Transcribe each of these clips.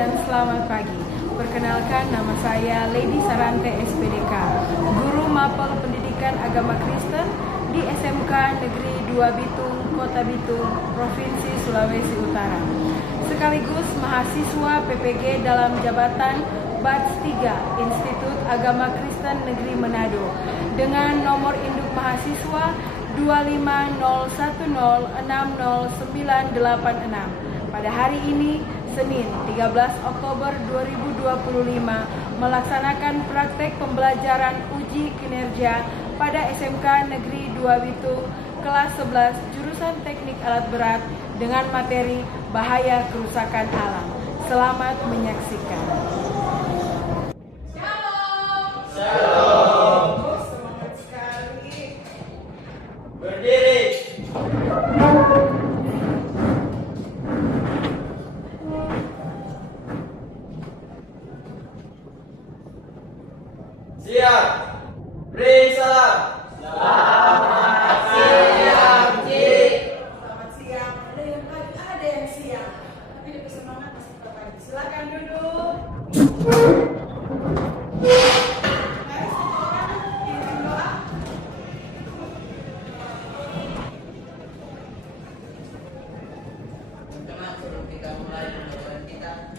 dan selamat pagi. Perkenalkan, nama saya Lady Sarante SPDK, Guru Mapel Pendidikan Agama Kristen di SMK Negeri 2 Bitung, Kota Bitung, Provinsi Sulawesi Utara. Sekaligus mahasiswa PPG dalam jabatan Batch 3 Institut Agama Kristen Negeri Manado dengan nomor induk mahasiswa 25010600986. Pada hari ini, Senin 13 Oktober 2025, melaksanakan praktek pembelajaran uji kinerja pada SMK Negeri 2 Bitung kelas 11 jurusan Teknik Alat Berat dengan materi bahaya kerusakan alam. Selamat menyaksikan. Shalom. Semangat sekali. Berdiri. Siap. Beri salam. Selamat siang, Ci. Selamat siang. Ada yang pagi, ada yang siang. Tapi lebih semangat masih tetap pagi. Silakan duduk. Mari satu orang pimpin doa. Teman-teman, sebelum kita mulai pembelajaran kita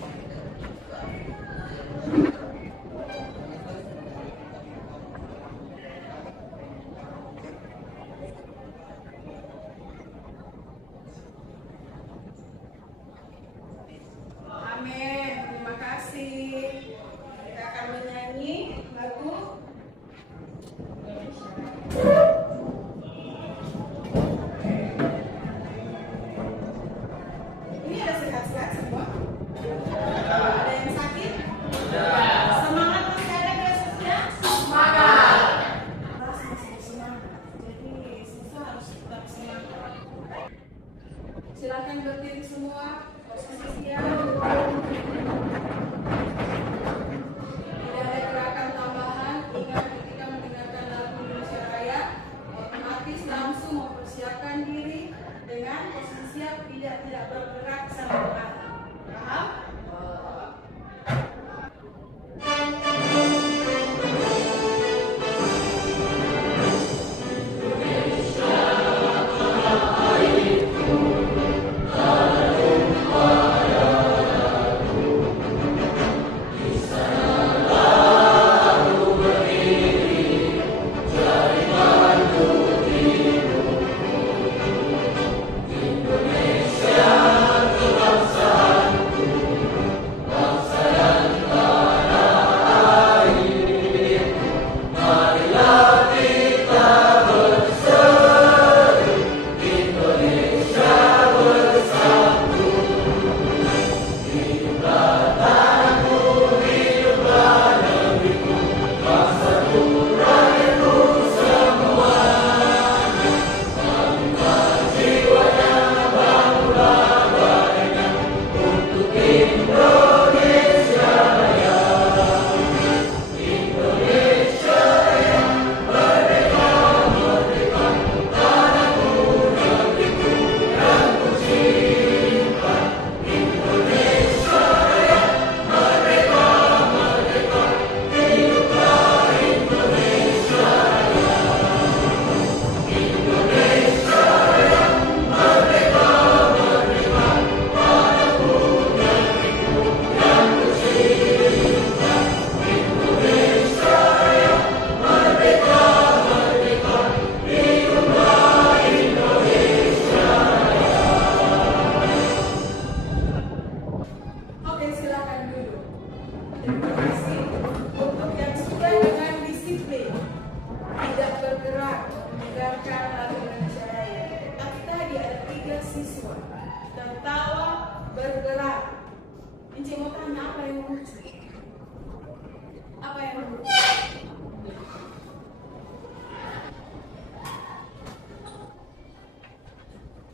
Amin. Terima kasih. Kita akan menyanyi lagu ini. Ada sehat-sehat semua? Ada yang sakit? Semangat masih ada biasanya? Semangat. Kelas masih semangat. Jadi siswa harus tetap semangat. Silakan berdiri semua. Posisi siap. Tidak ada gerakan tambahan. Ingat, ketika mendengarkan lagu Indonesia Raya, otomatis langsung mempersiapkan diri dengan posisi siap, tidak bergerak sama sekali. Paham? Oke, silakan duduk. Terima kasih untuk yang suka dengan disiplin, tidak bergerak, mendengarkan lagu Indonesia Raya. Tapi tadi ada 3 siswa tertawa, bergerak. Inci mau tanya apa yang lucu? Apa yang lucu?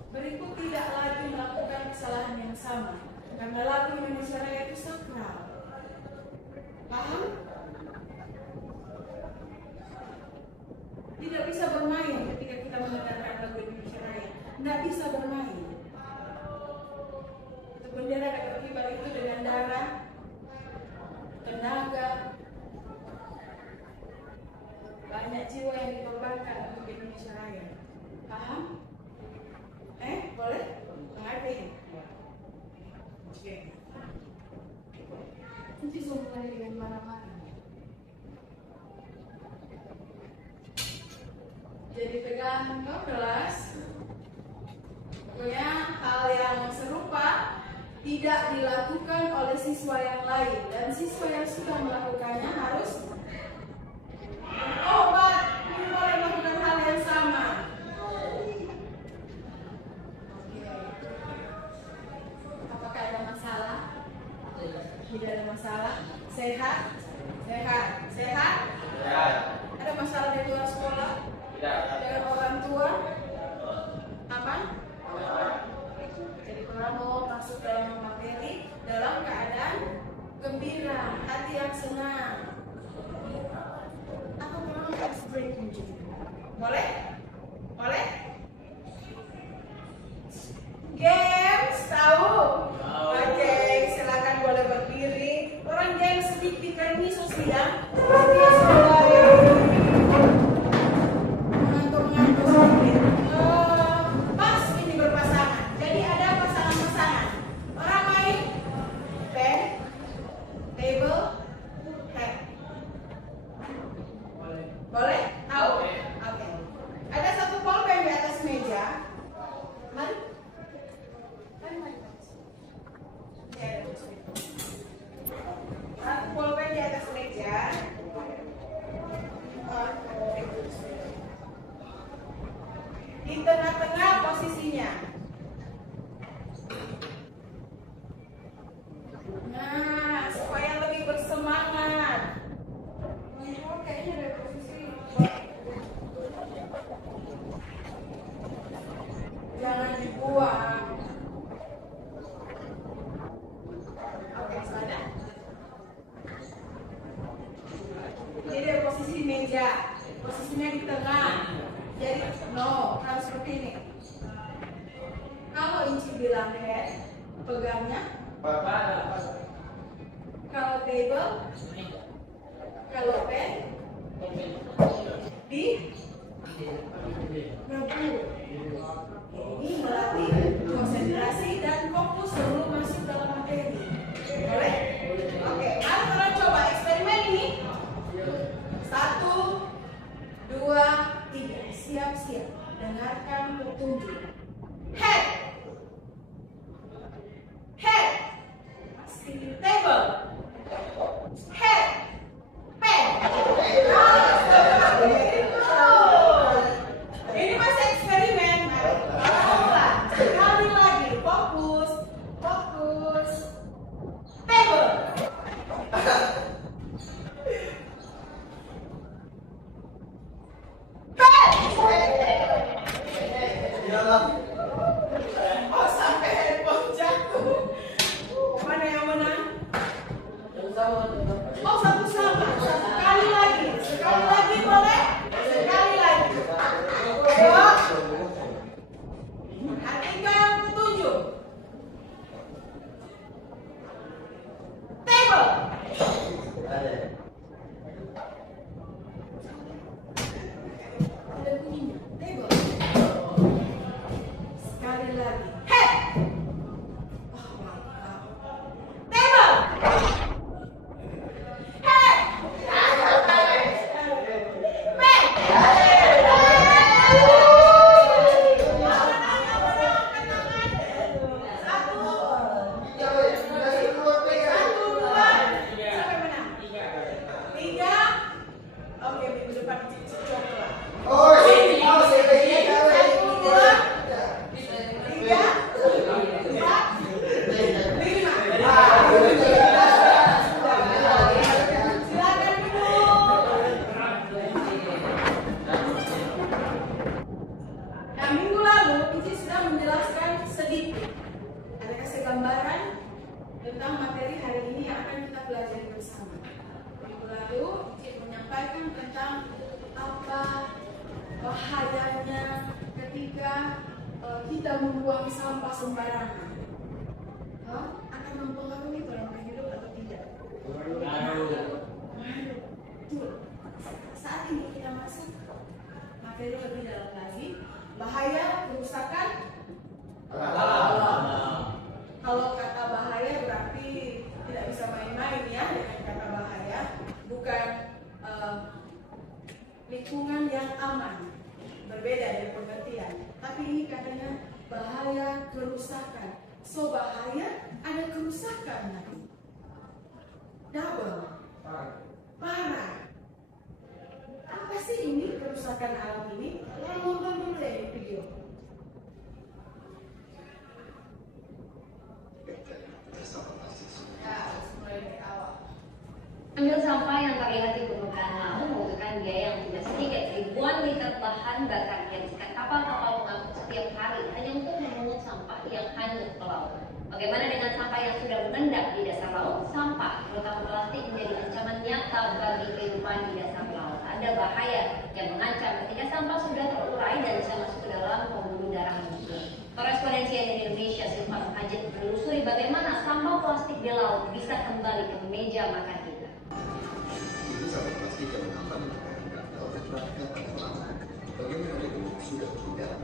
Berikut tidak lagi melakukan kesalahan yang sama. Karena lagu Indonesia Raya itu sakral. Paham? Tidak bisa bermain ketika kita mendengarkan lagu Indonesia Raya. Tidak bisa bermain. Bendera ada berkibar itu dengan darah tenaga, banyak jiwa yang dikorbankan untuk Indonesia Raya. Paham? Boleh? Mengerti? Oke. Nanti saya mulai dengan marah-marah. Jadi pegang kelas. Pokoknya hal yang serupa tidak dilakukan oleh siswa yang lain, dan siswa yang sudah melakukannya harus berobat, tidak boleh melakukan hal yang sama. Apakah ada masalah? Tidak ada masalah. Sehat? Sehat. Sehat? Ada masalah di luar sekolah? Dengan orang tua? Aman? Jadi orang mau masuk dalam materi dalam keadaan gembira, hati yang senang. Aku mau ice breaking juga. Boleh? Boleh? Games tahu? Oke, silakan boleh berdiri. Orang games sedikit permiso sidang. Dia sudah mengantuk sedikit. Pas ini berpasangan. Jadi ada pasangan-pasangan. Orang main pen, table, hat. Boleh? Tahu? Oke. Ada satu pulpen di atas meja. Mari. Mari. Satu pulpen di atas meja. Di tengah-tengah posisinya. Nah, supaya lebih bersemangat. Kayaknya ada posisi. Jangan dibuang. Oke, sudah. Jadi ada posisi meja, posisinya di tengah. Jadi harus seperti ini. Kalau Inci bilang head, pegangnya. Kalau table, kalau pen, di ngebul. Ini melatih konsentrasi dan fokus sebelum masuk dalam materi. Boleh? Oke, mari kita coba eksperimen ini. 1, 2, 3. Siap-siap. Dengarkan petunjuk. Head. Head. Table. Head. Pen. Ini masih eksperimen. Sekali lagi. Fokus. Fokus. Table. Oh, sampai handphone jatuh. Mana yang menang? Oh, satu sama. Sekali lagi. Sekali lagi boleh? Sekali lagi. Ayo. Perhatikan petunjuk. Table. Ada bunyinya. Table. Sekali lagi. Head. Oh, wow. Table. Head. Pen. Nah, minggu lalu Ici sudah menjelaskan sedikit. Ada kasih gambaran tentang materi hari ini yang akan kita pelajari bersama. Minggu lalu Ici menyampaikan tentang apa bahayanya ketika kita membuang sampah sembarangan. Akan mempengaruhi pola hidup atau tidak? kerusakan. So bahaya, ada kerusakan lagi. Double. Parah. Apa sih ini kerusakan alam ini? Nonton dulu deh video. Ya, harus mulai dari awal. Ambil sampah yang terlihat di permukaan laut membutuhkan biaya yang tidak sedikit, ribuan liter bahan bakar yang dihabiskan kapal-kapal pengangkut setiap hari hanya untuk memungut sampah yang hanyut ke laut. Bagaimana dengan sampah yang sudah mengendap di dasar laut? Sampah, terutama plastik, menjadi ancaman nyata bagi kehidupan di dasar laut. Ada bahaya yang mengancam ketika sampah sudah terurai dan bisa masuk ke dalam pembuluh darah manusia. Korespondensi Indonesia Silvan Hajat menelusuri bagaimana sampah plastik di laut bisa kembali ke meja makan kita. Itu sampah plastik yang menambah kalau terperangkap pada orang bagaimana itu sudah berubah.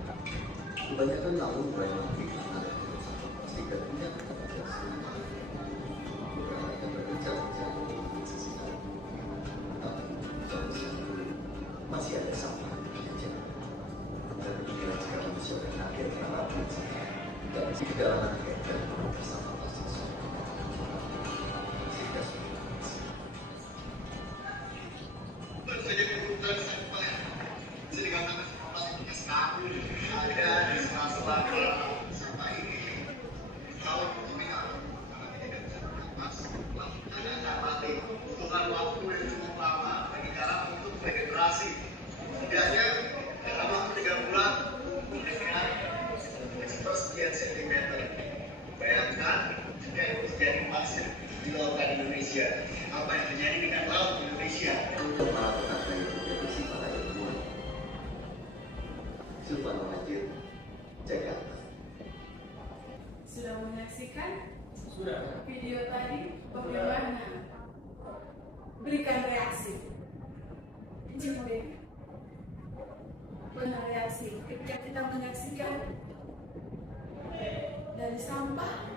Kebanyakan laut mulai mati karena sampah plastik dan tidak terdeteksi. Bukan akan berbicara-bicara dengan sesekali. Tapi masih ada sampah yang jalan. Dan pikiran sekarang manusia dan akhir terhadap sampah. Dan di kedalaman akhir dan sampah plastik semua. Sehingga Jadi kebutuhan sampah bisa dikatakan sampah plastiknya sekali ada di sela-sela sampah ini. Kalau kami karena tidak bisa bernafas, ada mati. Butuhkan waktu yang cukup lama bagi garam untuk regenerasi. Setidaknya dalam waktu 3 bulan dengan sekian sentimeter. Bayangkan jika itu terjadi pasir di lautan Indonesia, apa yang terjadi dengan laut Indonesia? untuk melakukan revisi pada ilmu. Silvan Hajat, Jakarta. Sudah menyaksikan Sudah. video tadi? Bagaimana? Berikan reaksi. Benar reaksi ketika kita menyaksikan dari sampah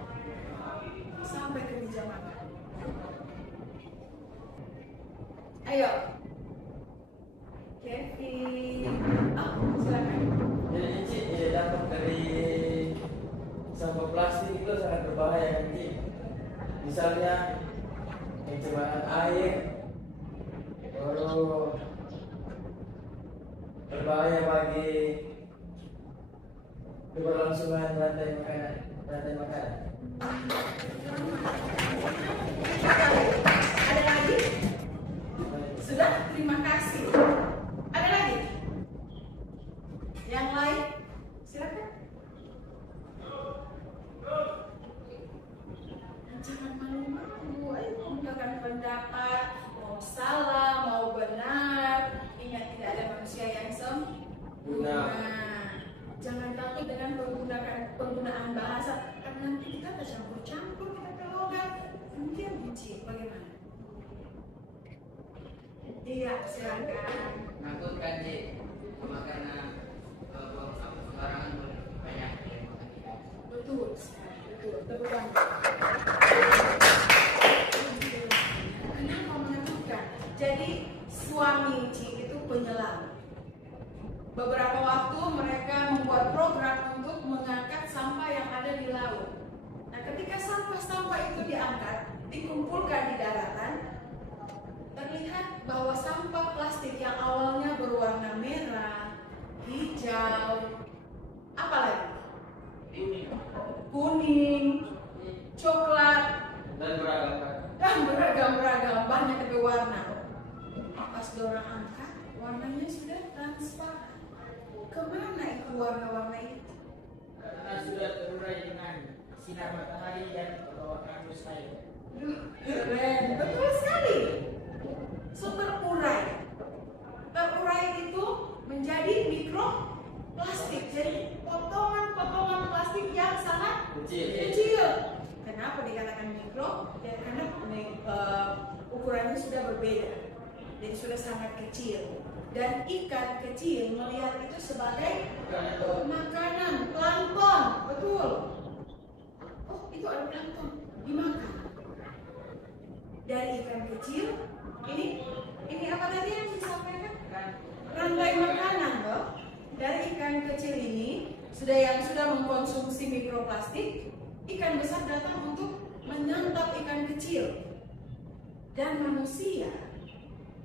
sampai ke meja makan. Ayo, Kevin. Silakan. Jadi Ci, dampak dari sampah plastik itu sangat berbahaya kan Ci. Misalnya pencemaran air, lalu berbahaya bagi keberlangsungan rantai makanan. Ada lagi? Sudah, terima kasih. Ada lagi? Yang lain? Silakan. Jangan malu-malu. Ayo ungkapkan pendapat. Mau salah, mau benar. Ingat, tidak ada manusia yang sempurna. Jangan takut dengan penggunaan bahasa, karena nanti kita tercampur-campur, kita terlogat. Mungkin benci. Bagaimana? Iya, silakan. Menakutkan sih, cuma karena buang sampah sembarangan banyak yang makan kita. Betul sekali, betul. Tepuk tangan. Kenapa menakutkan? Jadi suami Ci itu penyelam. Beberapa waktu mereka membuat program untuk mengangkat sampah yang ada di laut. Nah, ketika sampah-sampah itu diangkat, dikumpulkan di daratan, terlihat bahwa sampah plastik yang awalnya berwarna merah, hijau, apa lagi? Kuning, coklat, Dan beragam banyak warna. Pas dorang angkat, warnanya sudah transparan. Kemana itu warna-warna itu? karena sudah terurai dengan sinar matahari dan bawah arus air. Keren, betul sekali. So terurai itu menjadi mikroplastik. Jadi potongan-potongan plastik yang sangat kecil. Kenapa dikatakan mikro? Ya, karena ukurannya sudah berbeda. Jadi sudah sangat kecil. Dan ikan kecil melihat itu sebagai makanan, plankton. Betul. Oh, itu ada plankton. Dimakan. Dari ikan kecil, ini apa tadi yang disampaikan? Rantai makanan, loh. Dari ikan kecil ini yang sudah mengkonsumsi mikroplastik, ikan besar datang untuk menyantap ikan kecil. Dan manusia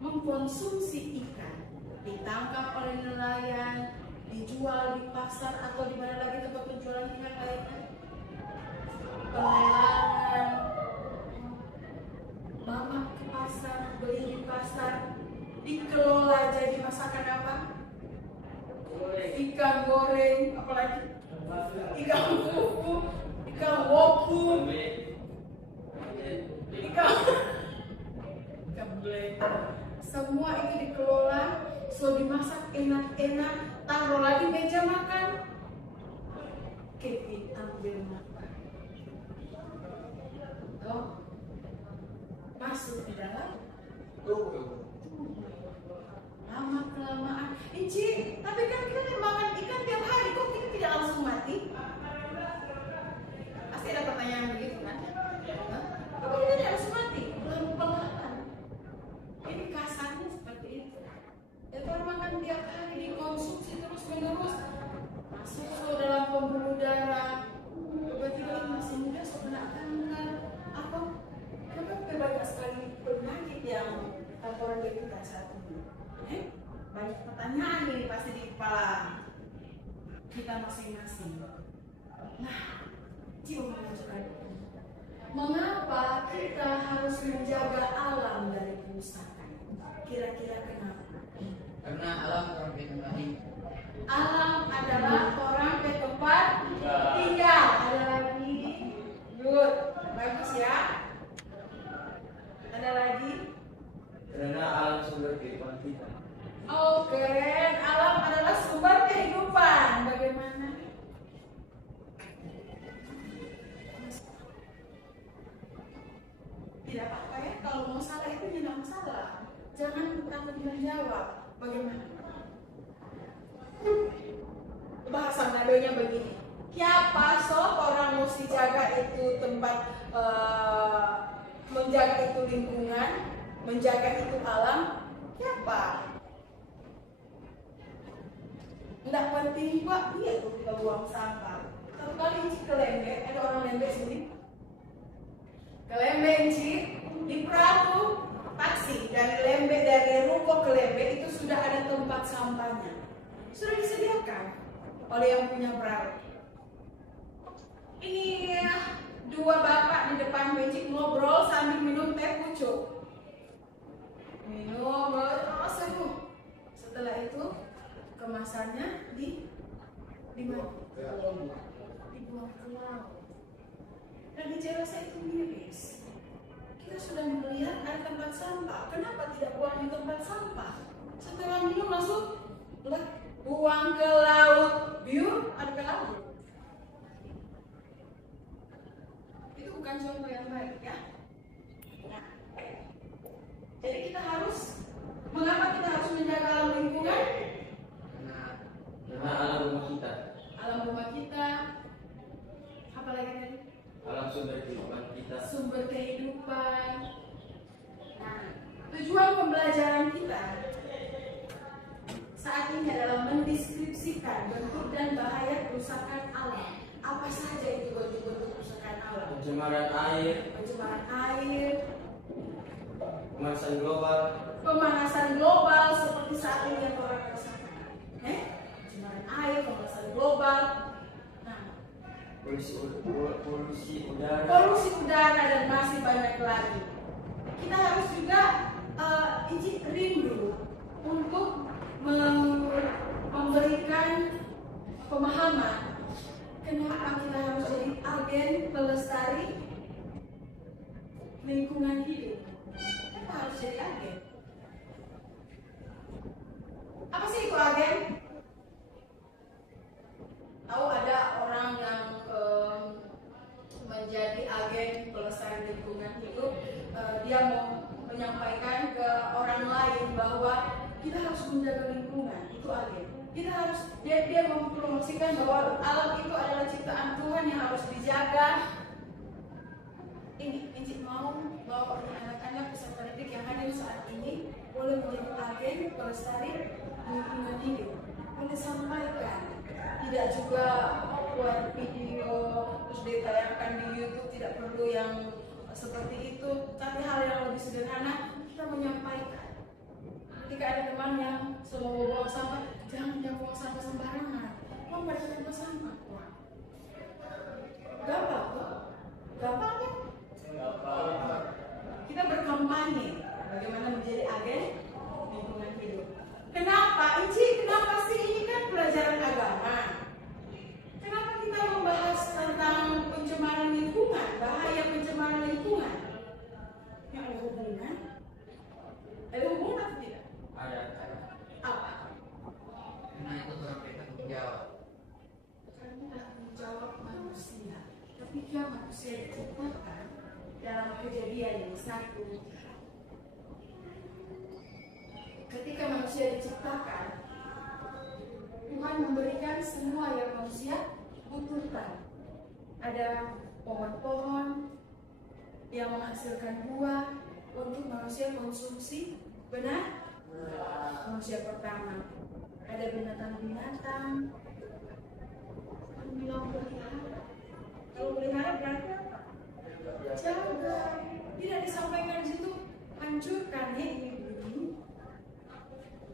mengkonsumsi ikan, ditangkap oleh nelayan, dijual di pasar atau di mana lagi tempat penjualan ikan lainnya, pelelangan, mama ke pasar, beli di pasar, dikelola jadi masakan apa? Ikan goreng, apalagi ikan fufu, ikan woku, ikan blender. Semua itu dikelola, dimasak enak-enak, taruh lagi meja makan. Kevin ambil makan. Oh, masuk di dalam. Lama kelamaan, Inci, tapi kan kita makan ikan tiap hari, kok kita tidak langsung mati? Pasti ada pertanyaan begitu kan? Kok kita tidak langsung mati? Pelan-pelan. Ini kasarnya seperti itu. Ya kalau makan tiap hari dikonsumsi terus menerus, masuk dalam pembuluh darah, tiba-tiba masih muda kena kanker, apa? Kenapa banyak sekali penyakit yang laporan di kita saat ini? Banyak pertanyaan ini pasti di kepala kita masing-masing. Nah, coba menunjukkan mengapa kita harus menjaga alam dari kerusakan? Kira-kira kenapa? Karena alam orang kembali. Alam adalah orang ke tempat tinggal. Ada lagi, good, bagus ya. Ada lagi? Karena alam sumber kehidupan kita. Oh keren, alam adalah sumber kehidupan. Bagaimana? Tidak apa-apa ya, kalau mau salah itu tidak masalah. Jangan takut menjawab. Bagaimana? Bahasa nadanya begini. Siapa sok orang mesti jaga itu tempat, menjaga itu lingkungan, menjaga itu alam. Siapa? Nggak penting Pak, iya tuh kita buang sampah. Satu kali Inci ke Lembe, ada orang Lembe sini. Ke Lembe Inci, di perahu taksi dari Ruko ke Lembe itu sudah ada tempat sampahnya. Sudah disediakan oleh yang punya perahu. Ini dua bapak di depan benci ngobrol sambil minum teh pucuk. Minum, seru. Setelah itu kemasannya di mana? Dibuang ke laut. Dan dirasa itu miris. Kita sudah melihat ada tempat sampah. Kenapa tidak buang di tempat sampah? Setelah minum langsung buang ke laut. Biur ada ke laut. Itu bukan contoh yang baik ya. Nah, jadi kita harus, mengapa kita harus menjaga alam lingkungan? Karena alam rumah kita. Alam rumah kita. Apa lagi tadi? Alam sumber kehidupan kita. Sumber kehidupan. Nah, tujuan pembelajaran kita saat ini adalah mendeskripsikan bentuk dan bahaya kerusakan alam. Apa saja itu bentuk-bentuk kerusakan alam? Pencemaran air, pemanasan global seperti saat ini yang orang rasakan. Pencemaran air, pemanasan global. Nah, polusi udara dan masih banyak lagi. Kita harus juga rindu untuk memberikan pemahaman kenapa kita harus jadi agen pelestari lingkungan hidup. Kita harus jadi agen. Apa sih itu agen? Tahu ada orang yang menjadi agen pelestari lingkungan hidup, dia mau menyampaikan ke orang lain bahwa kita harus menjaga lingkungan, itu agen. Kita harus, dia mempromosikan bahwa alam itu adalah ciptaan Tuhan yang harus dijaga. Ini Inci mau bawa anak-anak peserta didik yang hadir saat ini boleh menjadi agen pelestari lingkungan hidup. Boleh sampaikan tidak juga buat video terus ditayangkan di YouTube, tidak perlu yang seperti itu, tapi hal yang lebih sederhana kita menyampaikan. Ketika ada teman yang selalu membawa sampah, jangan buang sampah sembarangan. Mau pada tempat sampah, gampang kok, gampang kan? Kita berkampanye bagaimana menjadi agen lingkungan hidup. Kenapa? Kenapa sih ini kan pelajaran agama? Kenapa kita membahas tentang pencemaran lingkungan, bahaya pencemaran lingkungan? Yang ada hubungan? Ada hubungan atau tidak? Ada. Apa? Karena itu sampai tanggung jawab. Karena tanggung jawab manusia. Ketika manusia diciptakan dalam Kejadian yang 1, ketika manusia diciptakan, Tuhan memberikan semua yang manusia butuhkan. Ada pohon-pohon yang menghasilkan buah untuk manusia konsumsi. Benar? Manusia pertama. Ada binatang-binatang. Kan bilang pelihara. Kalau pelihara berarti apa? Jaga. Tidak disampaikan di situ hancurkan ya ini.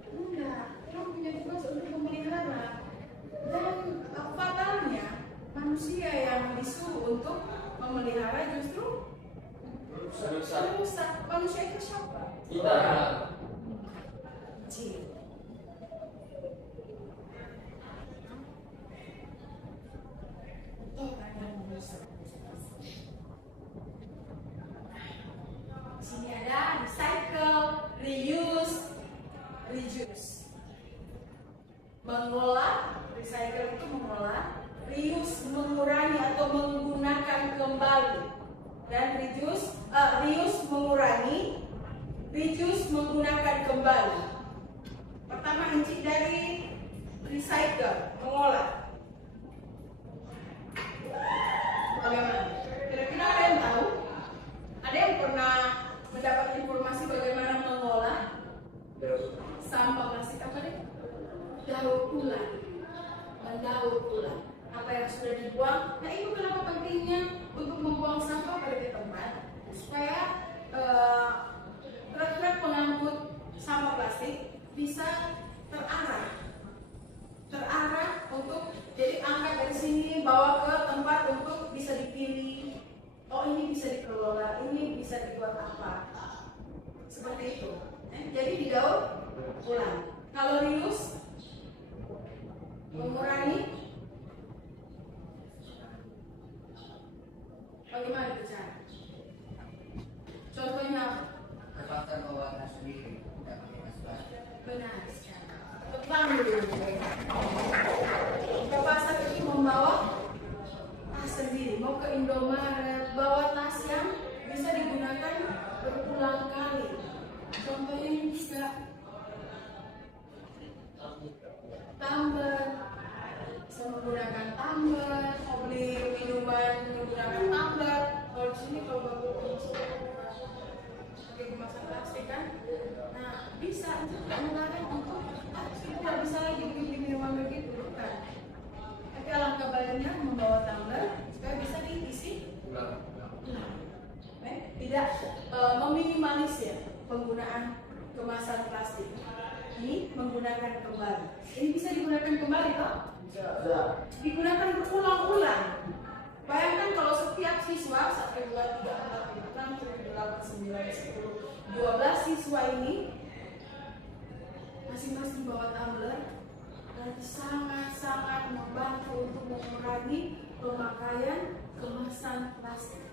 Enggak, kita punya tugas untuk memelihara. Dan fatalnya manusia yang disuruh untuk memelihara justru rusak. Manusia itu siapa? Kita. Jin. Sini ada recycle, reuse, reduce. Mengolah, recycle itu mengolah, reuse mengurangi atau menggunakan kembali, dan reuse mengurangi, reduce menggunakan kembali. Pertama inci dari recycle, mengolah. Bagaimana? Kira-kira ada yang tahu? Ada yang pernah mendapat informasi bagaimana mengolah sampah plastik apa deh? Daur ulang, mendaur ulang apa yang sudah dibuang. Nah itu kenapa pentingnya untuk membuang sampah pada tempat supaya truk-truk pengangkut sampah plastik bisa terarah untuk jadi angkat dari sini bawa ke tempat untuk bisa dipilih. Oh ini bisa dikelola, ini bisa dibuat apa? Seperti itu. Jadi didaur ulang. Kalau reuse mengurangi, bagaimana itu cara? Contohnya Terpaksa bawa tas sendiri, tidak pakai tas plastik. benar. Tepang dulu. Ke pasar itu membawa tas sendiri. Mau ke Indomaret, bawa tas yang bisa digunakan berulang kali. Contohnya ini juga tumbler, bisa menggunakan tumbler, mau beli minuman menggunakan tumbler. Kalau di sini kalau bawa pakai kemasan plastik kan, nah bisa menggunakan untuk tidak bisa lagi beli minuman begitu bukan. Tapi alangkah baiknya membawa tumbler supaya bisa diisi ulang. Tidak meminimalisir penggunaan kemasan plastik. Ini menggunakan kembali. Ini bisa digunakan kembali toh? Bisa. Digunakan berulang-ulang. Bayangkan kalau setiap siswa 1, 2, 3, 4, 5, 6, 7, 8, 9, 10, 12 siswa ini masing-masing bawa tumbler dan sangat-sangat membantu untuk mengurangi pemakaian kemasan plastik.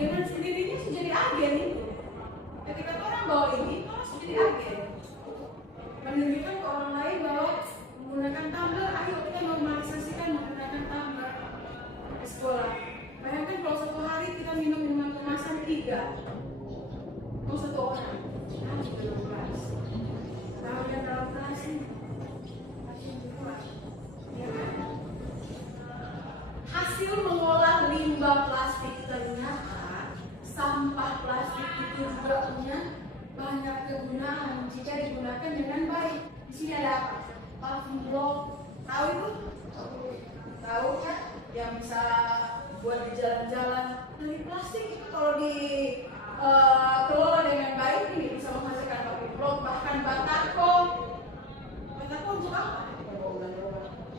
Dengan sendirinya sudah jadi agen itu. Ketika orang bawa ini, orang sudah jadi agen. Menunjukkan ke orang lain bahwa menggunakan tumbler, ayo kita normalisasikan menggunakan tumbler di sekolah. Bayangkan kalau satu hari kita minum minuman kemasan 3 untuk satu orang, harus dalam kelas. Kalau yang dalam kelas ini, masih di kelas, ya kan? Hasil mengolah limbah plastik ternyata sampah plastik itu juga punya banyak kegunaan jika digunakan dengan baik. Di sini ada apa? paving block, tahu itu? Tahu kan? Yang bisa buat di jalan-jalan. Dari plastik itu kalau dikelola dengan baik ini bisa menghasilkan paving block, bahkan batako. Batako untuk apa?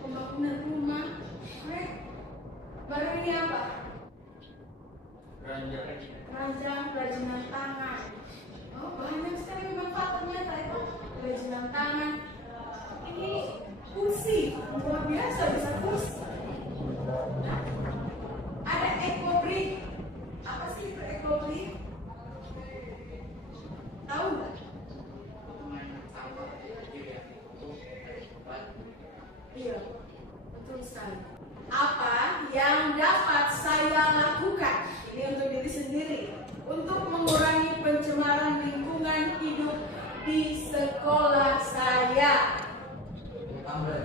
Pembangunan rumah. Baru ini apa? Keranjang, kerajinan tangan. Oh, banyak sekali manfaat ternyata itu. Kerajinan tangan. Ini kursi, luar biasa bisa kursi. Nah, ada eco-brick. Apa sih itu eco-brick? Tahu nggak? Iya, betul sekali. Apa yang dapat saya lakukan? Ini untuk diri sendiri, untuk mengurangi pencemaran lingkungan hidup di sekolah saya. Tumbler,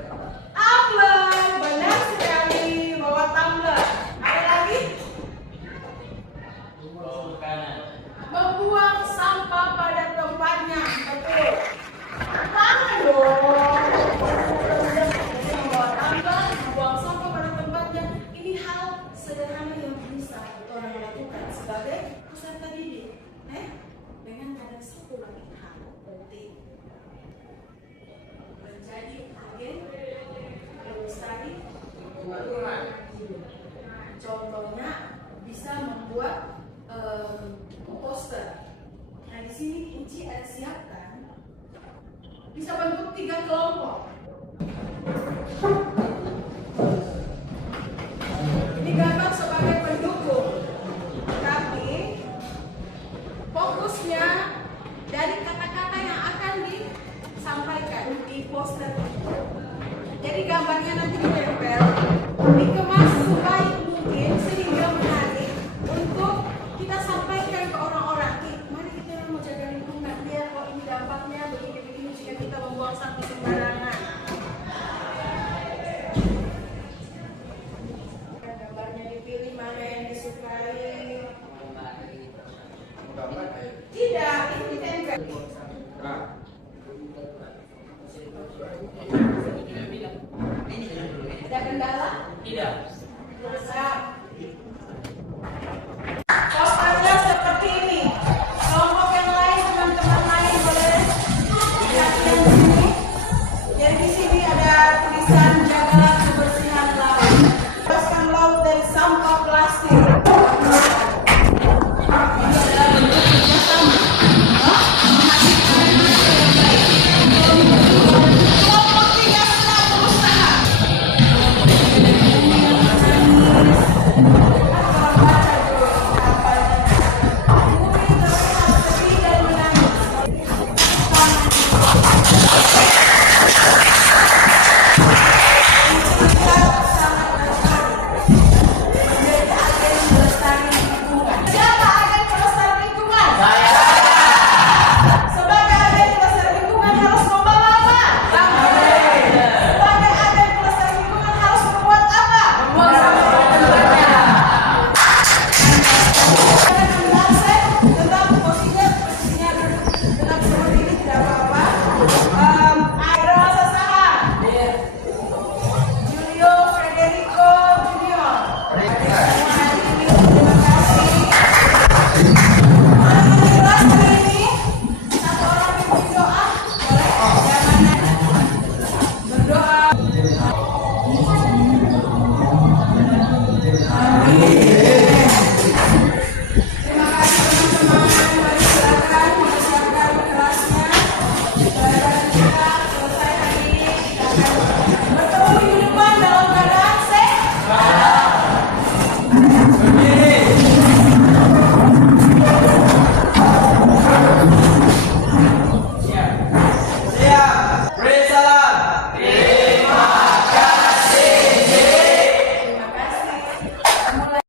benar sekali, bawa tumbler. Ada lagi? Membuang sampah pada tempatnya, betul. Tangan dong. Membawa tumbler, membuang sampah pada tempatnya. Ini hal sederhana yang bisa orang lakukan sebagai peserta didik. Dengan ada satu lagi hal penting. Menjadi agen pelestari lingkungan hidup. Contohnya bisa membuat poster. Nah di sini Inci ada siapkan. Bisa bentuk 3 kelompok.